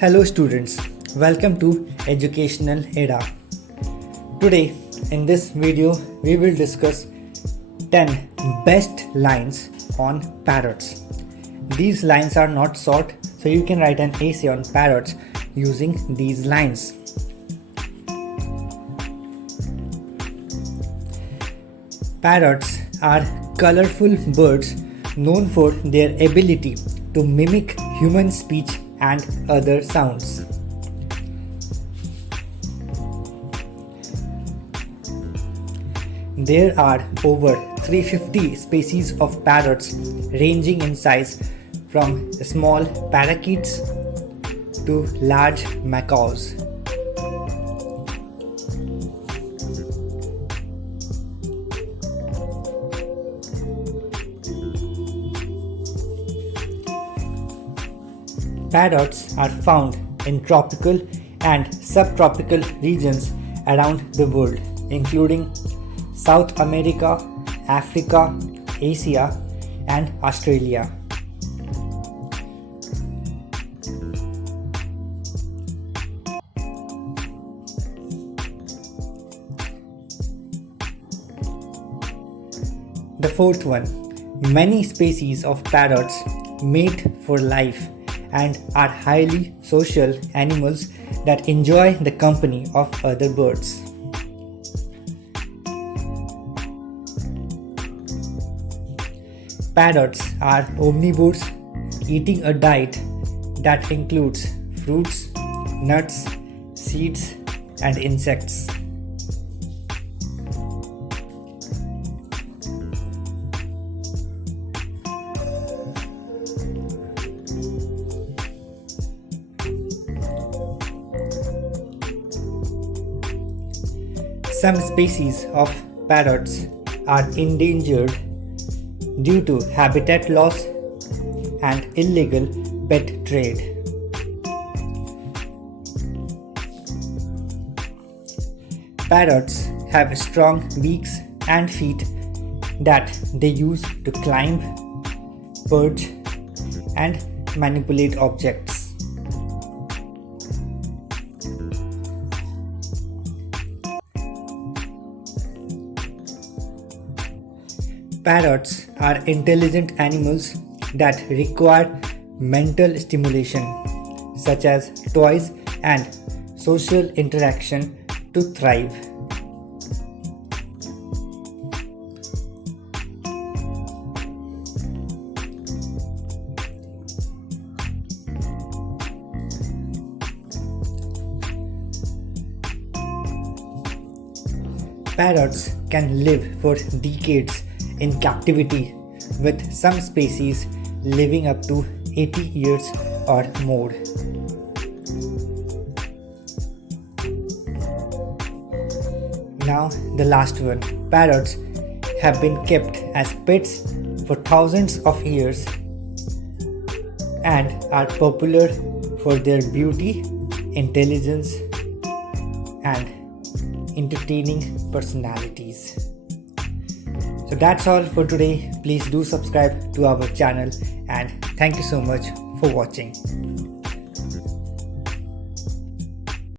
Hello students, welcome to Educational Era. Today in this video we will discuss 10 best lines on parrots. These lines are not short, so you can write an essay on parrots using these lines. Parrots are colorful birds known for their ability to mimic human speech and other sounds. There are over 350 species of parrots ranging in size from small parakeets to large macaws. Parrots are found in tropical and subtropical regions around the world, including South America, Africa, Asia, and Australia. The fourth one, many species of parrots mate for life and are highly social animals that enjoy the company of other birds. Parrots are omnivores, eating a diet that includes fruits, nuts, seeds, and insects. Some species of parrots are endangered due to habitat loss and illegal pet trade. Parrots have strong beaks and feet that they use to climb, perch, and manipulate objects. Parrots are intelligent animals that require mental stimulation, such as toys and social interaction, to thrive. Parrots can live for decades in captivity, with some species living up to 80 years or more. Now the last one. Parrots have been kept as pets for thousands of years and are popular for their beauty, intelligence, and entertaining personalities. So that's all for today. Please do subscribe to our channel and thank you so much for watching.